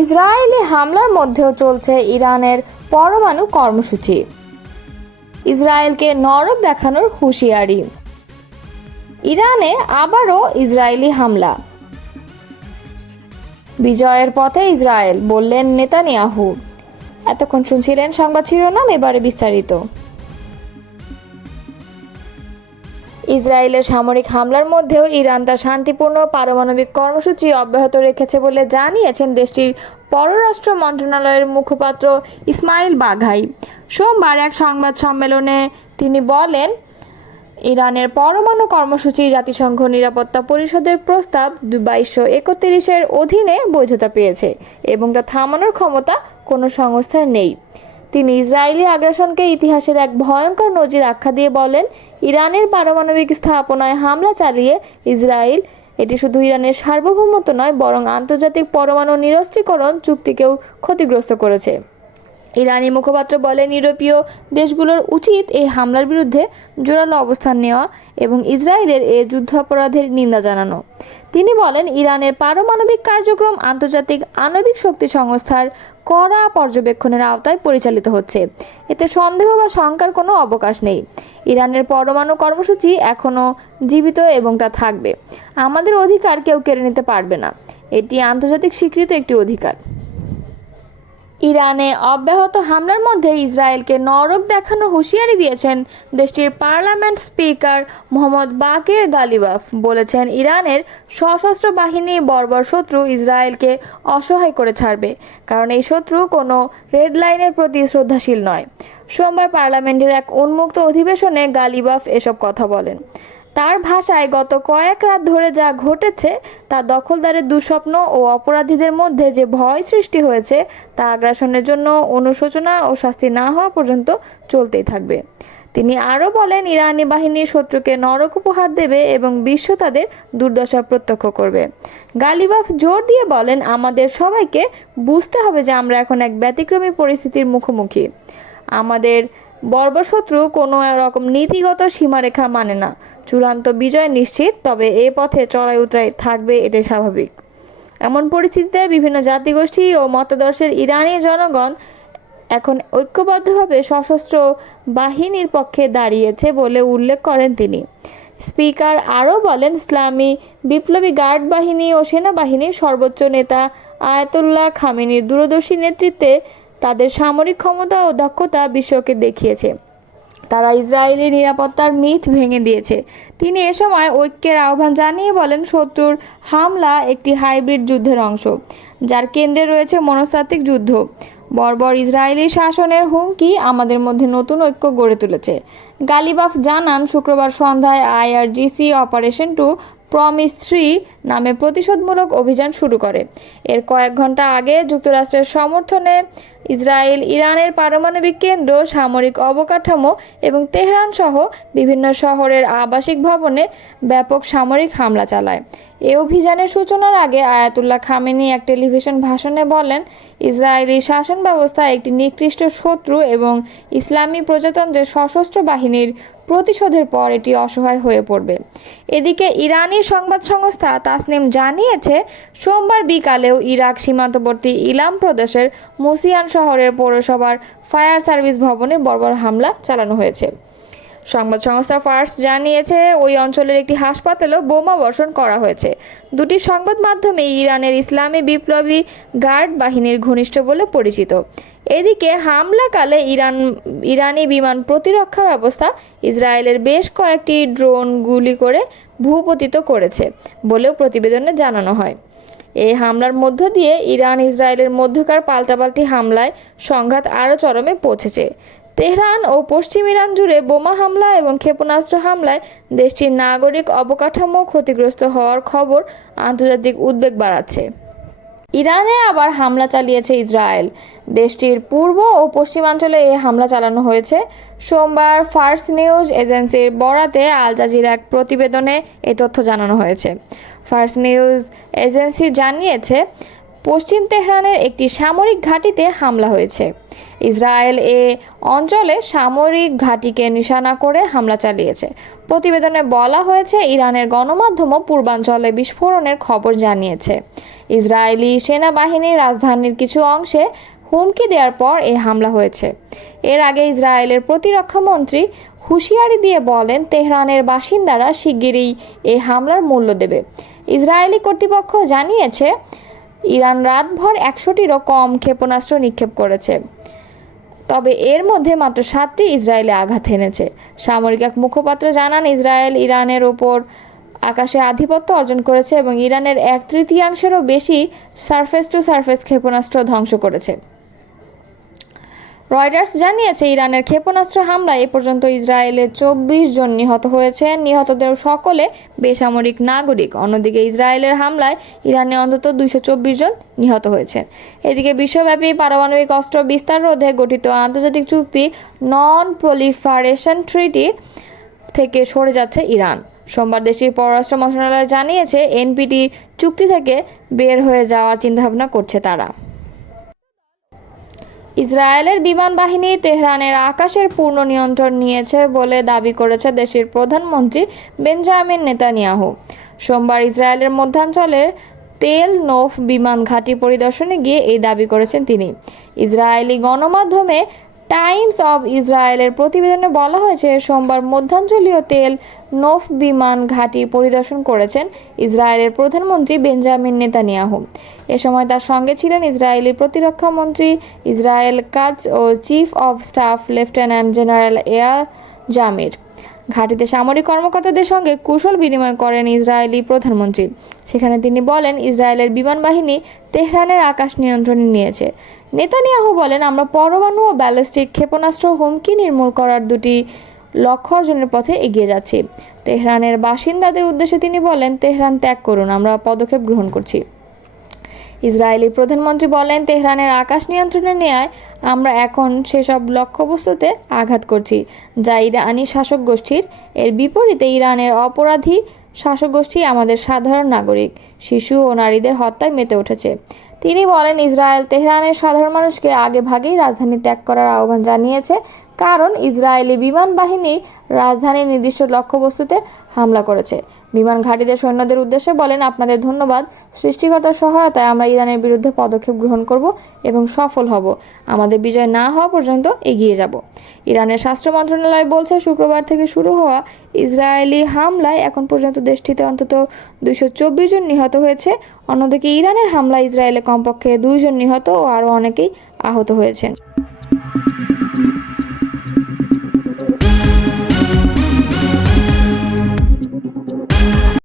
Israeli হামলার মধ্যেও চলছে ইরানের পরমাণু কর্মসূচি। ইসরায়েলকে নরক দেখানোর হুঁশিয়ারি। ইরানে আবারও ইসরায়েলি হামলা। বিজয়ের পথে ইসরায়েল, বললেন নেতানিয়াহু। এতক্ষণ শুনছিলেন সংবাদ শিরোনাম, এবারে বিস্তারিত। ইসরায়েলের সামরিক হামলার মধ্যেও ইরান তার শান্তিপূর্ণ পারমাণবিক কর্মসূচি অব্যাহত রেখেছে বলে জানিয়েছেন দেশটির পররাষ্ট্র মন্ত্রণালয়ের মুখপাত্র ইসমাইল বাঘাই। সোমবার এক সংবাদ সম্মেলনে তিনি বলেন, ইরানের পরমাণু কর্মসূচি জাতিসংঘ নিরাপত্তা পরিষদের প্রস্তাব 2231-এর অধীনে বৈধতা পেয়েছে এবং তা থামানোর ক্ষমতা কোনো সংস্থার নেই। তিনি ইসরায়েলি আগ্রাসনকে ইতিহাসের এক ভয়ঙ্কর নজির আখ্যা দিয়ে বলেন, ইরানের পারমাণবিক স্থাপনায় হামলা চালিয়ে ইসরায়েল এটি শুধু ইরানের সার্বভৌমত্ব নয়, বরং আন্তর্জাতিক পরমাণু নিরস্ত্রীকরণ চুক্তিকেও ক্ষতিগ্রস্ত করেছে। ইরানি মুখপাত্র বলেন, ইউরোপীয় দেশগুলোর উচিত এই হামলার বিরুদ্ধে জোরালো অবস্থান নেওয়া এবং ইসরায়েলের এ যুদ্ধাপরাধের নিন্দা জানানো। তিনি বলেন, ইরানের পারমাণবিক কার্যক্রম আন্তর্জাতিক আণবিক শক্তি সংস্থার কড়া পর্যবেক্ষণের আওতায় পরিচালিত হচ্ছে। এতে সন্দেহ বা শঙ্কার কোনো অবকাশ নেই। ইরানের পরমাণু কর্মসূচি এখনও জীবিত এবং তা থাকবে। আমাদের অধিকার কেউ কেড়ে নিতে পারবে না। এটি আন্তর্জাতিক স্বীকৃত একটি অধিকার। ইরানে অব্যাহত হামলার মধ্যে ইসরায়েলকে নরক দেখানোর হুঁশিয়ারি দিয়েছেন দেশটির পার্লামেন্ট স্পিকার মোহাম্মদ বাকের গালিবাফ। বলেছেন, ইরানের সশস্ত্র বাহিনী বর্বর শত্রু ইসরায়েলকে অসহায় করে ছাড়বে, কারণ এই শত্রু কোনো রেড লাইনের প্রতি শ্রদ্ধাশীল নয়। সোমবার পার্লামেন্টের এক উন্মুক্ত অধিবেশনে গালিবাফ এসব কথা বলেন। তার ভাষায়, গত কয়েক রাত ধরে যা ঘটেছে তা দখলদারের দুঃস্বপ্ন ও অপরাধীদের মধ্যে যে ভয় সৃষ্টি হয়েছে তা আগ্রাসনের জন্য অনুশোচনা ও শাস্তি না হওয়া পর্যন্ত চলতেই থাকবে। তিনি আরও বলেন, ইরানি বাহিনী শত্রুকে নরক উপহার দেবে এবং বিশ্ব তাদের দুর্দশা প্রত্যক্ষ করবে। গালিবাফ জোর দিয়ে বলেন, আমাদের সবাইকে বুঝতে হবে যে আমরা এখন এক ব্যতিক্রমী পরিস্থিতির মুখোমুখি। আমাদের বর্বর শত্রু কোনো রকম নীতিগত সীমারেখা মানে না। চূড়ান্ত বিজয় নিশ্চিত, তবে এ পথে চড়াই উতরাই থাকবে, এটাই স্বাভাবিক। এমন পরিস্থিতিতে বিভিন্ন জাতিগোষ্ঠী ও মতাদর্শের ইরানি জনগণ এখন ঐক্যবদ্ধভাবে সশস্ত্র বাহিনীর পক্ষে দাঁড়িয়েছে বলে উল্লেখ করেন তিনি। স্পিকার আরও বলেন, ইসলামী বিপ্লবী গার্ড বাহিনী ও সেনাবাহিনীর সর্বোচ্চ নেতা আয়াতুল্লাহ খামেনির দূরদর্শী নেতৃত্বে তাদের সামরিক ক্ষমতা ও দক্ষতা বিশ্বকে দেখিয়েছে। তারা ইসরায়েলি নিরাপত্তার মিথ ভেঙে দিয়েছে। তিনি এ সময় ঐক্যের আহ্বান জানিয়ে বলেন, শত্রুর হামলা একটি হাইব্রিড যুদ্ধের অংশ, যার কেন্দ্রে রয়েছে মনস্তাত্ত্বিক যুদ্ধ। বর্বর ইসরায়েলি শাসনের হুমকি আমাদের মধ্যে নতুন ঐক্য গড়ে তুলেছে। গালিবাফ জানান, শুক্রবার সন্ধ্যায় IRGC অপারেশন 2 প্রমিস 3 নামে প্রতিশোধমূলক অভিযান শুরু করে। এর কয়েক ঘন্টা আগে যুক্তরাষ্ট্রের সমর্থনে ইসরায়েল ইরানের পারমাণবিক কেন্দ্র, সামরিক অবকাঠামো এবং তেহরান সহ বিভিন্ন শহরের আবাসিক ভবনে ব্যাপক সামরিক হামলা চালায়। এই অভিযানের সূচনার আগে আয়াতুল্লাহ খামেনি এক টেলিভিশন ভাষণে বলেন, ইসরায়েলি শাসন ব্যবস্থা একটি নিকৃষ্ট শত্রু এবং ইসলামী প্রজাতন্ত্রের সশস্ত্র বাহিনীর প্রতিশোধের পর এটি অসহায় হয়ে পড়বে। এদিকে ইরানি সংবাদ সংস্থা তাসনিম জানিয়েছে, সোমবার বিকালেও ইরাক সীমান্তবর্তী ইলাম প্রদেশের মুসিয়ান শহরের পৌরসভার ফায়ার সার্ভিস ভবনে বর্বর হামলা চালানো হয়েছে। সংবাদ সংস্থা ফার্স জানিয়েছে, ওই অঞ্চলের একটি হাসপাতালেও বোমা বর্ষণ করা হয়েছে। দুটি সংবাদ মাধ্যমে ইরানের ইসলামী বিপ্লবী গার্ড বাহিনীর ঘনিষ্ঠ বলে পরিচিত। এদিকে হামলাকালে ইরানি বিমান প্রতিরক্ষা ব্যবস্থা ইসরায়েলের বেশ কয়েকটি ড্রোন গুলি করে ভূপতিত করেছে বলেও প্রতিবেদনে জানানো হয়। এই হামলার মধ্য দিয়ে ইরান ইসরায়েলের মধ্যকার পাল্টাপাল্টি হামলায় সংঘাত আরও চরমে পৌঁছেছে। তেহরান ও পশ্চিম ইরান জুড়ে বোমা হামলা এবং ক্ষেপণাস্ত্র হামলায় দেশটির নাগরিক অবকাঠামো ক্ষতিগ্রস্ত হওয়ার খবর আন্তর্জাতিক উদ্বেগ বাড়াচ্ছে। ইরানে আবার হামলা চালিয়েছে ইসরায়েল। দেশটির পূর্ব ও পশ্চিমাঞ্চলে এই হামলা চালানো হয়েছে। সোমবার ফার্স নিউজ এজেন্সির বরাতে আল জাজিরা এক প্রতিবেদনে এই তথ্য জানানো হয়েছে। ফার্স নিউজ এজেন্সি জানিয়েছে, পশ্চিম তেহরানের একটি সামরিক ঘাঁটিতে হামলা হয়েছে। ইসরায়েল এ অঞ্চলে সামরিক ঘাঁটিকে নিশানা করে হামলা চালিয়েছে। প্রতিবেদনে বলা হয়েছে, ইরানের গণমাধ্যমও পূর্বাঞ্চলে বিস্ফোরণের খবর জানিয়েছে। ইসরায়েলি সেনাবাহিনী রাজধানীর কিছু অংশে হুমকি দেওয়ার পর এই হামলা হয়েছে। এর আগে ইসরায়েলের প্রতিরক্ষা মন্ত্রী হুঁশিয়ারি দিয়ে বলেন, তেহরানের বাসিন্দারা শিগগিরই এই হামলার মূল্য দেবে। ইসরায়েলি কর্তৃপক্ষ জানিয়েছে, ইরান রাতভর 100টিরও কম ক্ষেপণাস্ত্র নিক্ষেপ করেছে, তবে এর মধ্যে মাত্র 7টি ইসরায়েলে আঘাত এনেছে। সামরিক এক মুখপাত্র জানান, ইসরায়েল ইরানের ওপর আকাশে আধিপত্য অর্জন করেছে এবং ইরানের 1/3-এরও বেশি সারফেস টু সারফেস ক্ষেপণাস্ত্র ধ্বংস করেছে। রয়টার্স জানিয়েছে, ইরানের ক্ষেপণাস্ত্র হামলায় এ পর্যন্ত ইসরায়েলে 24 জন নিহত হয়েছেন। নিহতদের সকলে বেসামরিক নাগরিক। অন্যদিকে ইসরায়েলের হামলায় ইরানে অন্তত 224 জন নিহত হয়েছেন। এদিকে বিশ্বব্যাপী পারমাণবিক অস্ত্র বিস্তার রোধে গঠিত আন্তর্জাতিক চুক্তি নন প্রলিফারেশন ট্রিটি থেকে সরে যাচ্ছে ইরান। সোমবার দেশটির পররাষ্ট্র মন্ত্রণালয় জানিয়েছে, এনপিটি চুক্তি থেকে বের হয়ে যাওয়ার চিন্তাভাবনা করছে তারা। ইসরায়েলের বিমান বাহিনী তেহরানের আকাশের পূর্ণ নিয়ন্ত্রণ নিয়েছে বলে দাবি করেছে দেশটির প্রধানমন্ত্রী বেঞ্জামিন নেতানিয়াহু। সোমবার ইসরায়েলের মধ্যাঞ্চলের তেল নোফ বিমান ঘাঁটি পরিদর্শনে গিয়ে এই দাবি করেছেন তিনি। ইসরায়েলি গণমাধ্যমে টাইমস অব ইসরায়েলের প্রতিবেদনে বলা হয়েছে, সোমবার মধ্যাঞ্চলীয় তেল নোফ বিমান ঘাঁটি পরিদর্শন করেছেন ইসরায়েলের প্রধানমন্ত্রী বেঞ্জামিন নেতানিয়াহু। এ সময় তার সঙ্গে ছিলেন ইসরায়েলি প্রতিরক্ষা মন্ত্রী ইসরায়েল কাটজ ও chief of staff lieutenant general Eyal Zamir. ঘাঁটিতে সামরিক কর্মকর্তাদের সঙ্গে কুশল বিনিময় করেন ইসরায়েলি প্রধানমন্ত্রী। সেখানে তিনি বলেন, ইসরায়েলের বিমান বাহিনী তেহরানের আকাশ নিয়ন্ত্রণে নিয়েছে। নেতানিয়াহু বলেন, আমরা পরমাণু ও ব্যালিস্টিক ক্ষেপণাস্ত্র হুমকি নির্মূল করার দুটি লক্ষ্য অর্জনের পথে এগিয়ে যাচ্ছি। তেহরানের বাসিন্দাদের উদ্দেশ্যে তিনি বলেন, তেহরান ত্যাগ করুন, আমরা পদক্ষেপ গ্রহণ করছি। ইসরায়েলি প্রধানমন্ত্রী বলেন, তেহরানের আকাশ নিয়ন্ত্রণে নেয়ায় আমরা এখন সেসব লক্ষ্যবস্তুতে আঘাত করছি যা ইরানি শাসক গোষ্ঠীর। এর বিপরীতে ইরানের অপরাধী শাসক গোষ্ঠী আমাদের সাধারণ নাগরিক, শিশু ও নারীদের হত্যায় মেতে উঠেছে। তিনি বলেন, ইসরায়েল তেহরানের সাধারণ মানুষকে আগেভাগেই রাজধানী ত্যাগ করার আহ্বান জানিয়েছে, কারণ ইসরায়েলি বিমান বাহিনী রাজধানীর নির্দিষ্ট লক্ষ্যবস্তুতে হামলা করেছে। বিমান ঘাঁটিতে সৈন্যদের উদ্দেশ্যে বলেন, আপনাদের ধন্যবাদ। সৃষ্টিকর্তার সহায়তায় আমরা ইরানের বিরুদ্ধে পদক্ষেপ গ্রহণ করব এবং সফল হব। আমাদের বিজয় না হওয়া পর্যন্ত এগিয়ে যাব। ইরানের স্বাস্থ্য মন্ত্রণালয় বলছে, শুক্রবার থেকে শুরু হওয়া ইসরায়েলি হামলায় এখন পর্যন্ত দেশটিতে অন্তত 224 জন নিহত হয়েছে। অন্যদিকে ইরানের হামলায় ইসরায়েলে কমপক্ষে 2 জন নিহত ও আরও অনেকেই আহত হয়েছেন।